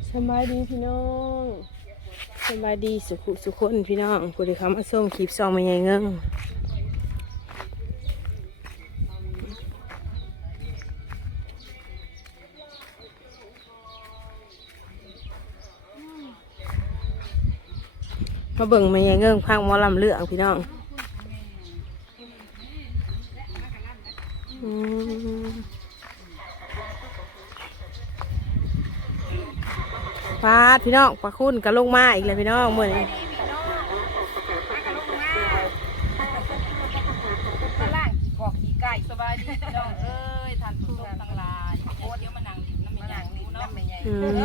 สบายดีพี่น้องสบายดีสุขคนพี่น้องผู้ที่เขามาส่งคลิปซองมาใหญ่เงิงมาเบิ่งมาใหญ่เงิงพังหมอลำเลืองพี่น้องปลาพี่น้องปลาคุ้นกระลงมาอีกเลยพี่น้องเหมือนมาล่างขี่กอกขี่ไก่สบายดีพี่น้องเอ้ยทานผู้ชมทั้งหลายโอ้เดี๋ยวมานั่งลิ้นน้ำไม่นั่งลิ้นน้ำไม่ใหญ่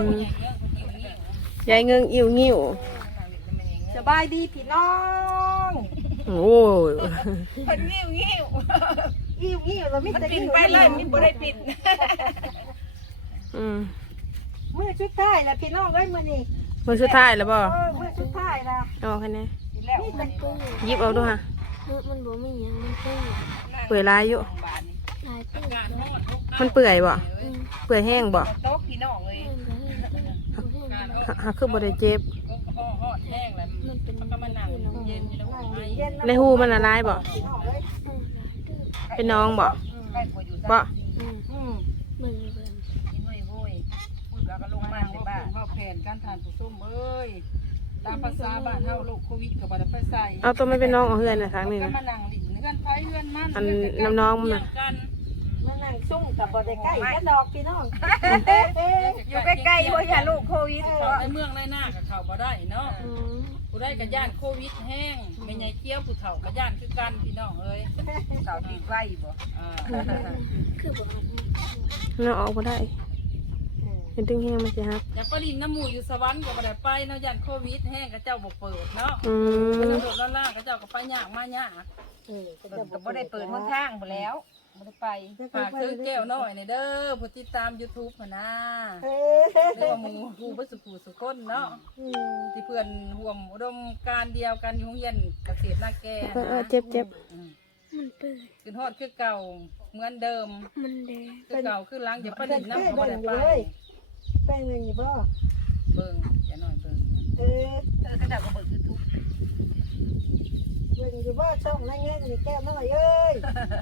ใหญ่เงิงอิ่วงิ้วสบายดีพี่น้องโอ้ยเป็นงิ้วงิ้วเราไม่ได้ปิดไปเลยมีบ่ได้ปิดเมื่อชุดท้ายแล้วพี่น้องเอ้ยมื้อนี้มือสุดท้ายแล้วบ่เมื่อชุดท้ายละเอาแค่นี้นี่มันเปื่อยยิบเอาด้วยฮะมันบ่มีหยังมันเปื่อยเปื่อยลายอยู่ลายเปื่อยมันเปื่อยบ่เปื่อยแห้งบ่โต๊ะพี่น้องเลยหักคือบ่ได้เจ็บแห้งแล้วมันก็มานั่งเย็นอยู่แล้วในหูมันละลายบ่เป็นน้องบ่บ่มึงแล้วก็ลงมาในบ้านเข้าแผนการทานผู้ส้มเอ้ยตามภาษาบ้านเฮาโรคโควิดก็บ่ได้ไปใส่เอาตัวไม่เป็นน้องเอาเฮือนนะครั้งนึงก็มานั่งลิ้นเฮือนไผเฮือนมันอันน้องมันน่ะมานั่งซุ่มกับบ่ได้ใกล้กันดอกพี่น้องอยู่ใกล้ๆบ่อย่าโรคโควิดในเมืองในหน้าก็เข้าบ่ได้เนาะผู้ได้ก็ย่านโควิดแห้งแม่ใหญ่เกี้ยวผู้เฒ่าก็ย่านคือกันพี่น้องเอ้ยเฒ่าติดไว้บ่คือบ่น้องออกบ่ได้เป็นตึงแห้งมันสิครับอย่าไปลิ้นน้ำหมูอยู่สวรรค์ก็บ่ได้ไปเนาะย่านโควิดแห้งก็เจ้าบ่เปิดเนาะโดดล่าก็เจ้าก็ไปยากมายากก็บ่ได้เปิดหนทางบ่แล้วบ่ได้ไปฝากซื้อแก้วน้อยนี่เด้อผู้ติดตาม YouTube หั่นนะเรียกว่าหมู่ผู้บ่สุขสุคนเนาะที่เพื่อนร่วมอุดมการเดียวกันอยู่โรงเรียนเกษตรนาแกนะเจ็บมันเปื่อยขึ้นฮอดคือเก่าเหมือนเดิมมันแดงคือเก่าคือหลังอย่าไปลิ้นน้ำบ่ได้ไปแป้งเงินอยู่บ่เบิ่งอย่าน้อยเบิ่งก็เจ้าก็เบิ่ง YouTube เบิ่งอยู่บ่ช่องนั่นไงนี่แก้วน้อยเอ้ย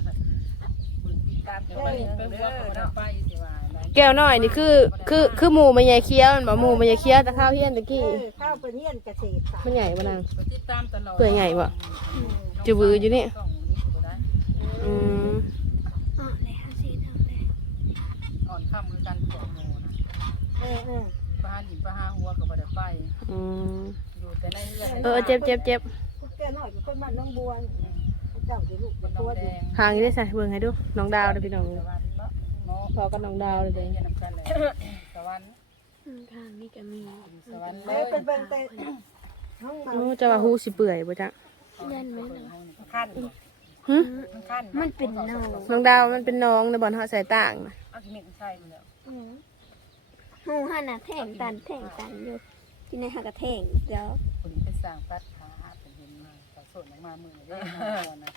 แก้วน้อยนี่คือหมูมันใหญ่เคี้ยวมันบอกหมูมันใหญ่เคี้ยวแต่ข้าวเฮี้ยนตะกี้ข้าวเป็นเฮี้ยนเกษตรมันใหญ่ปะนางเปื่อยใหญ่ปะจืดบืออยู่นี่อ๋อเลยค่ะสีดำเลยอ่อนค่ำคือการปอกหมูนะปลาหลินปลาหาหัวกับปลาไปอยู่แต่ในเรื่องเจ็บแก้วน้อยคนบ้านน้องบัวเจ้าจะลูกตัวแดงหางนี่ได้ใส่เบิ่งให้ดูน้องดาวเด้อพี่น้องพอกับน้องดาวเลยเด้อสวรรค์ทางนี้ก็มีสวรรค์เลยเป็นเบิ่งแต่โอ้จะว่าหูสิเปื่อยบ่จ๊ะยันไหมเนาะขั้นมันเป็นน้องดาวมันเป็นน้องในบ่อนเฮาใส่ต่างน่ะเอาขี้เหม็นใส่แล้วหูหั่นน่ะแท่งตันอยู่ที่ในหากระแท่งเดี๋ยวคนนี้เป็นสร้างตัดขาเป็นเห็นมาต่อส่วนออกมามือได้นะ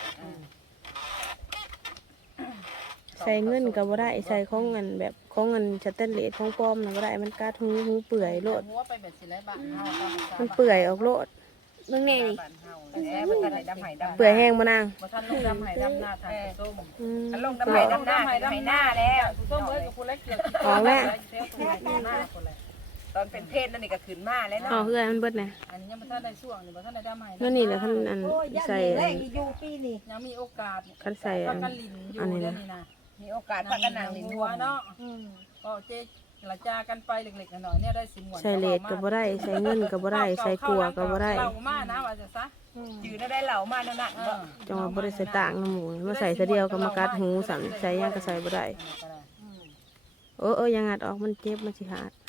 ใส่เงินก็บ่ได้ใส่ของเงินแบบของเงินสแตนเลสของปลอมน่ะบ่ได้มันกัดหูเปื่อยโลดมันเปื่อยออกโลดเบิ่งแน่นี่เปื่อยแห้งบ่นางบ่ทันลงดำไห้ดำหน้าทางส้มอันลงดำไห้ดำหน้าไห้หน้าแล้วส้มเอ้ยกับผู้เล็กเกี่ยวอ๋อแม่ตอนเป็นเพศนั่นนี่ก็ขึ้นมาแล้วเนาะอ๋อคือมันเบิดน่ะอันนี้ยังบ่ทันได้ช่วงนี่บ่ทันได้ดำไห้นั่นนี่แหละท่านอันใส่อยู่ปีนี้ยังมีโอกาสคันใส่อันนี้นะมีโอกาสพักกันนางลิ้นหัวเนาะก็เจ๊กระจากันไปเล็กๆน้อยๆเนี่ยได้สิหมวนใส่เลดก็บ่ได้ใส่เงินก็บ่ได้ใส่กลัวก็บ่ได้เหล่ามานะว่าจะซะจืดได้เหล่ามานั่นน่ะจังว่าบ่ได้ใส่ต่างน้ำหมูมาใส่ซะเดียวก็มากัดหูสั่นใส่ยังก็ใส่บ่ได้ยังงัดออกมันเจ็บมันสิขาด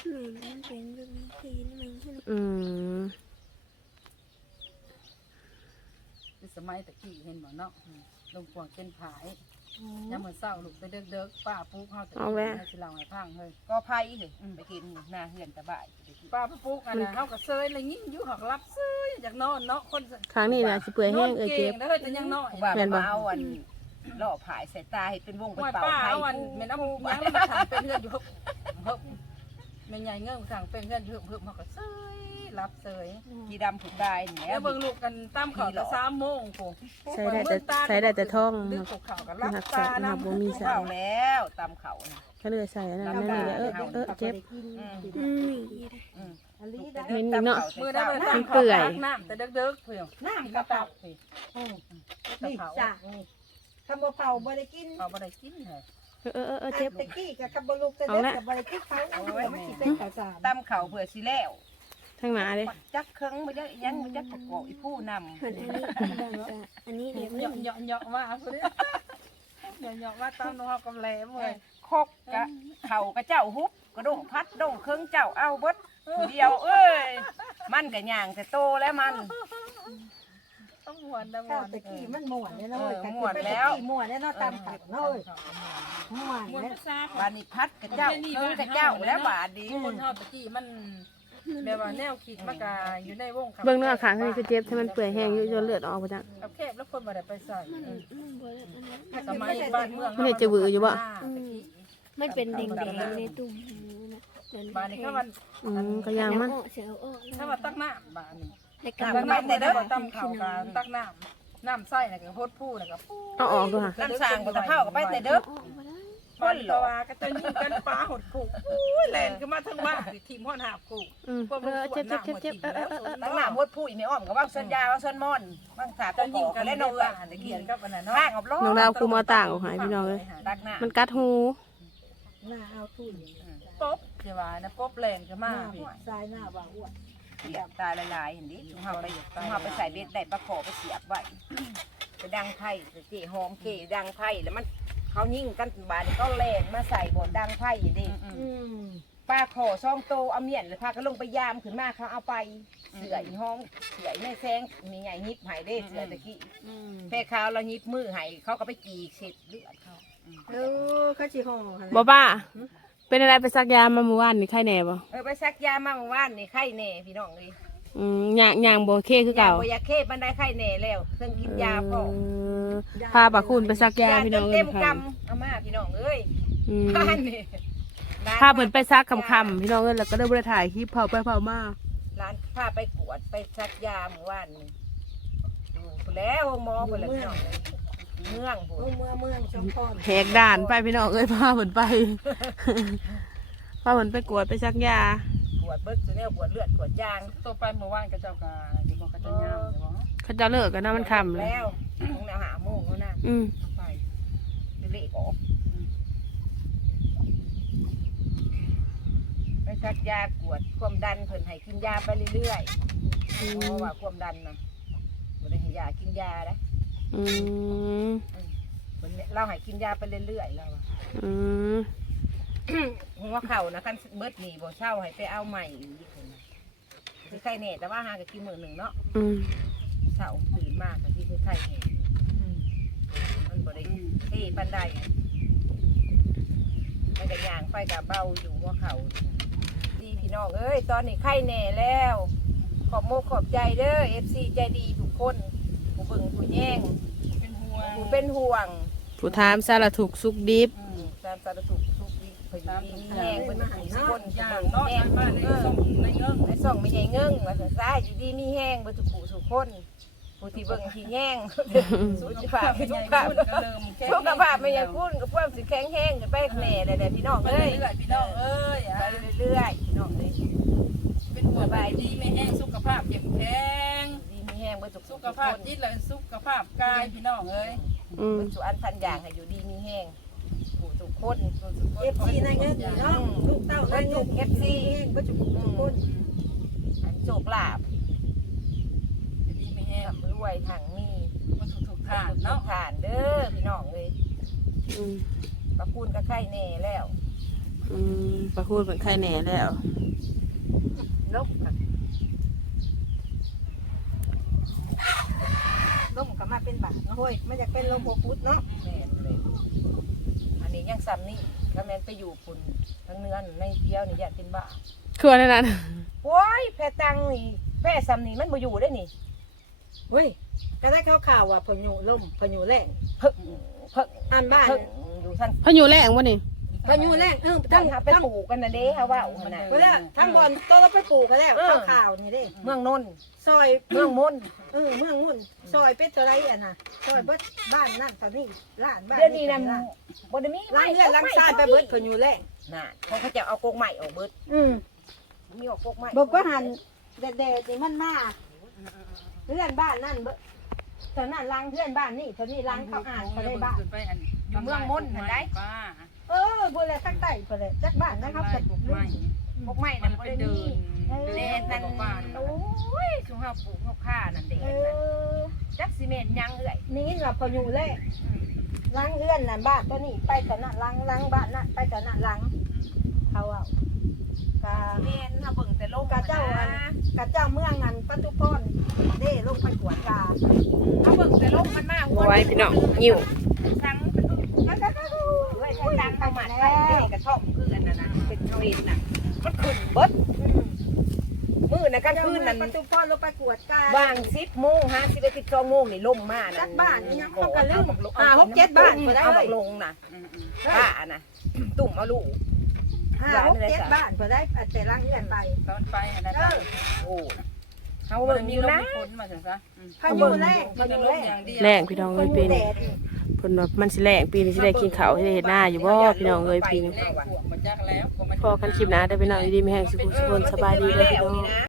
สมัยตะกี้เห็นบ่เนาะลงพวงเป็นผายยามมื้อเช้าลูกไปเด็กๆป้าปลูกเฮาตะกี้สิเล่าให้ฟังเฮ้ยก็ไผเฮ้ยไปกินหน้าเฮือนตะบ่ายป้าปลูกอันนั้นเฮาก็เซยอะไรงี้อยู่หักรับเซยจากนอนเนาะคนครั้งนี้น่ะสิเปื่อยแห้งเจ็บเด้อแต่ยังน้อยแม่นบ่เอาอันล่อผายใส่ตาให้เป็นวงเป็นเป่าไผแม่นเอาหยังมาถามเป็นเฮือนอยู่แม่ใหญ่เงื่อนสั่งเป็นเงื่อนเพิ่มเขาก็เซยรับเซยกีดำผุดได้แหแล้วเบิ่งลูกกันตามเขาแต่3 โมงกูใส่ได้แต่ท่องดึกเขากันรับหักตาสายหัน้กบ่มีสาเข้าย แล้วตำเขาน่ะก็เลยใส่อันนั้นนี่แหละเจ็บนี่เห็นอยู่เนาะำมือได้ไปตามเปื่เขาอยน้ำแต่เด็กๆเพื่อนน้ำกินกระกระเป๋าเป๋าสินี่จ้ะนี่คำบ่เผาบ่ได้กินเขาบ่ได้กินเหรอเจ็บตะกี้กับคำบ่ลูกแต่เด็กกับบ่ได้กินเขาเอาไว้มันสิเป็นข้าวสารตำเขาเผื่อสิแล้วทั้งหนาเลยจักเครื่องบ่ได้ยังบ่จักประกอบอีผู้นำอันนี้เหยาะมาคนนี้เหยาะมาตามน้องกำแหลมเลยคกกะเขากะเจ้าฮุบกระด้งพัดด้งเครื่องเจ้าเอาเบิดเดียวเอ้ยมันกะย่างแต่โตแล้วมันต้องหวนนะหวข้าวน ตะกี้มันม่วนเนี่ยเนาะม่วนแล้วม่วนเนี่ยเนาะตามผักเนาะม่วนหวนเนี่ยภาษาบานนี้พัดกะเจ้าเครื่องกะเจ้าแล้วบาดดีคนเฮาตะกี้มันแบบว่าแนวคิดมากาอยู่ในวงเบื้องหน้าขาข้างนี้คือเจ็บถ้ามันเปื่อยแห้งจนเลือดออกไปจังกับแคบแล้วคนบ่ได้ไปใส่มันสมัยบ้านเมืองมันเห็นจะหวืออยู่บ่มันเป็นแดงๆในตุ่มหูนะบ้านนี้เขาวันก็ยางมันเสียวอ้อถ้าว่าตักน้ำบ้านนี้ในกระตักบอกน้ำแต่เด้อตำข้าวกันตักน้ำใส่น่ะก็โพดผู้น่ะก็เอาออกด้วยค่ะน้ำสางบ่ตะเผาก็ไปแต่เด้อคนหรอก็จะยิงกันปลาหดผูกแล่นขึ้นมาทั้งบ้านทีมห้อนหาบกูพวกเจ็บตั้งหน้าหมดผู้อีแม่อ้อมก็ว่าสัญญาว่าสันม่อนบางสาจะจะยิยิงงกักัน นแล้แล้ว วน้น้ออง งอ่ะอ่ะตะเกียนกับอันนั้นข้าเนาะงกับล้อน้องดาวคูมาต่างออกหายพี่น้องเลยดักหน้ามันกัดหูหน้าเอาทุ่นป๊บใช่ป่ะนะป๊บแล่นขึ้นมาพี่ซ้ายหน้าว่าอ้วนเสียบตายละลายเห็นดิถุงเฮาไปใส่เบ็ดได้ปลาขอไปเสียบไว้ไปดังไผ่เจ๊หอมเกดังไผ่แล้วมันเขายิ่งกันบาดเขาแรงมาใส่บนดังไผ่อย่างนี้ ปลาขอซ่องโตเอาเมียนเลยพาก็ลงไปยามขึ้นมาเขาเอาไปเสืออีห้องเสือในแซงมีไงยิบหายได้เสือตะกี้แพ่ขาวเรายิบมือหายเขาก็ไปจีเสร็จเลือดเขาเขาสิห่อบ่ป้าเป็นอะไรไปซักยามาเมื่อวานนี่ไข้แหน่บ่ไปซักยามาเมื่อวานนี่ไข้แน่พี่น้องเลยย่างบ่เคคือเก่าโบยาเคบันไดไข้แน่แล้วเครื่องกินยาพอพาปะคุณไปซักยาพี่น้องเต็มค่ะกำเอามาพี่น้องเอ้ยบ้านนี่พาเพิ่นไปซักคำๆพี่น้องเอ้ยแล้วก็ได้บ่ได้ถ่ายคลิปเผาไปเผามาร้านพาไปกวดไปซักยาเมื่อวานนี่แล้วหมอคนละพี่น้องเมืองผมเมืองชมพรแหกด่านไปพี่น้องเอ้ยพาเพิ่นไป พาเพิ่นไปกวดไปซักยาปวดเบิดตัวเนี้ยปวดเลือดปวดยางตัวไปเมื่อวานก็เจ้ากาอยู่บอกก็จะย่างอยู่บ่เขาจะเลิกกันนะมันค่ำเลยแล้วของแนวหาโมงแล้วนะไปเละออกไปซักยากวดความดันเพิ่นให้กินยาไปเรื่อยๆเพราะว่าความดันนะบ่ได้ให้ยากินยานะอืมเพิ่นเราให้กินยาไปเรื่อยๆแล้วอะอืมหัวเข่านะคันเบิดนี่บ่เช่าให้ไปเอาใหม่อีกคนนะคือไข้แน่แต่ว่าหาก็กินมื้อหนึงเนาะอืมเช้าตื่นมากก็ที่คือไข้แน่มันบ่ได้เท่ปานใดมันก็ย่างไปกับเบาอยู่หัวเข่าดีพี่น้องเอ้ยตอนนี้ไข้แน่แล้ว ขอบโมกขอบใจเด้อ FC ใจดีทุกคนผู้เบิ่งผู้แย่งเป็นห่วงผู้เป็นห่วงผู้ถามสารถูกสุกดิบตามสารสุขทุกข์พยุงแย่งเป็นผู้คนย่างเนาะเนาะบ้านในส่งในเงินไอ้ส่องไม่ใหญ่เงิ้งว่าซะอยู่ดีมีแห้งบ่ทุกผู้สุคนผู้ที่เบิ่งที่แย่งสุขภาพสุขภาพสุขภาพไม่ยังคุ้นกับความสิแข็งแห้งกับไปแน่เลยพี่น้องไปเอ้ยเรื่อยพี่น้องเอ้ยไปเรื่อยๆพี่น้องเอ้ยเป็นหัวใบดีไม่แห้งสุขภาพเข้มแข็งดีมีแห้งบ่ทุกสุขภาพจิตและสุขภาพกายพี่น้องเอ้ยอืมเบิ่งสุอันพันอย่างให้อยู่ดีมีแห้งผู้ทุกคนเอฟซีในเงินเนาะลูกเต้าในเงิน FC ก็จะทุกคนโชคลาภดีไม่แห้งรวยทางมีมันถูกทานเนาะเนาะผ่านเด้อพี่น้องเอ้ยอืมประคุณก็ไข่แน่แล้วประพูดเป็นไข้แหน่แล้วลบค่ะล้มก็มาเป็นบาทเนาะเฮ้ยมันอยากเป็นลมหัวพุดเนาะแม่นเลยอันนี้ยังซ้ำนี่ถ้าแม่นไปอยู่ฝุ่นทั้งเนื้อในเดียวนี่อยากเป็นบ้าคืออะไรนั้นโอ้ยแพตังนี่แพซ้ำนี่มันบ่อยู่ได้นี่เว้ยก็ได้ข่าวว่าพายุล่มพายุแรงเพิ่งเพิ่งอ่านบ้านเพิ่งอยู่ทางพายุแรงวะนี่ทพายุแรงทั้งทั้งไปปลูกกันนะเด้ฮะว่าหั่นน่ะเวลาทั้งบอลตัวเราไปปลูกกันแล้วข่าวนี่เด้เมืองนนท์ซอยเมืองมนต์เมืองมุ่นซอยเป็ดตัวไรอ่ะนะซอยเบิดบ้านนั่นตอนนี้ล้านบ้านเดี๋ยวนี้นั่นบ่ได้มีล้างเลือดล้างชาติไปเบิดพายุแรงน่ะเขาจะเอากกใหม่ออกเบิดมีออกกกใหม่บอกว่าหันแดดนี่มันมาเลื่อนบ้านนั่นเบิดตอนนั้นล้างเลื่อนบ้านนี่ตอนนี้ล้างเขาอ่านเขาได้บ้านไปอันอยู่เมืองมนต์หั่นได้ป้าพูดอะไรตั้งแต่พูดอะไรจักบ้านนะครับไปปลูกไม้กกใหม่มันั่นนบ่ไปได้เดิมีนเล่นนั่นโอ้ยสุเฮาปลูกเฮาฆ่านั่นเด้จักสิเมนยังเอ้ยนี่เราพายุแรงล้างเลื่อนนั่นบ้านตัวนี้ไปตอนนั้นล้างบ้านนั่นไปตอนนั้นล้างเขาเอากาเมนเฮาเบิ่งแต่ลงกาเจ้าอันกาเจ้าเมืองนั้นปัตุพรเด้ลงไปกวดกาเฮาเบิ่งแต่ลงมันมาบ่ไหว้พี่น้องหิวสั่งเอ้ยถ้าสั่งเข้ามาไปเด้กระท่อมคืออันนั้นน่ะเป็นเฮาเฮ็ดน่ะมันขึ้นเบิดมื้อน่ะกลางคืนนั่นปัตุพรลงไปกวดกาว่าง10 โมง50ได้12 โมงนี่ลมมานั่จันกบ้านนี่ยังเขาก็ลืม6 7บ้านพอได้เอาเลบัยกลงน่ะป้าน่ะตุ่มเอาลูก 6 7บ้านพอได้แต่ล้างเลื่อนไปตอนไปอันนั้นโอ้เฮามัเบิ่นงมีอยู่ลมนะมีฝนมาจังซะพายุแรงพายุแรงแรงพี่น้องเอ้ยปีนี้เพิ่นว่ามันสิแรงปีนี้สิได้กินข้าวสิได้เฮ็ดนาอยู่บ่พี่น้องเอ้ยปีนี้แรงขวบมาจักแล้วพอกันคลิปหน้าได้อพี่น้องอยู่ดีมีแห่งสุขสุขสบายดีเด้อพี่น้อง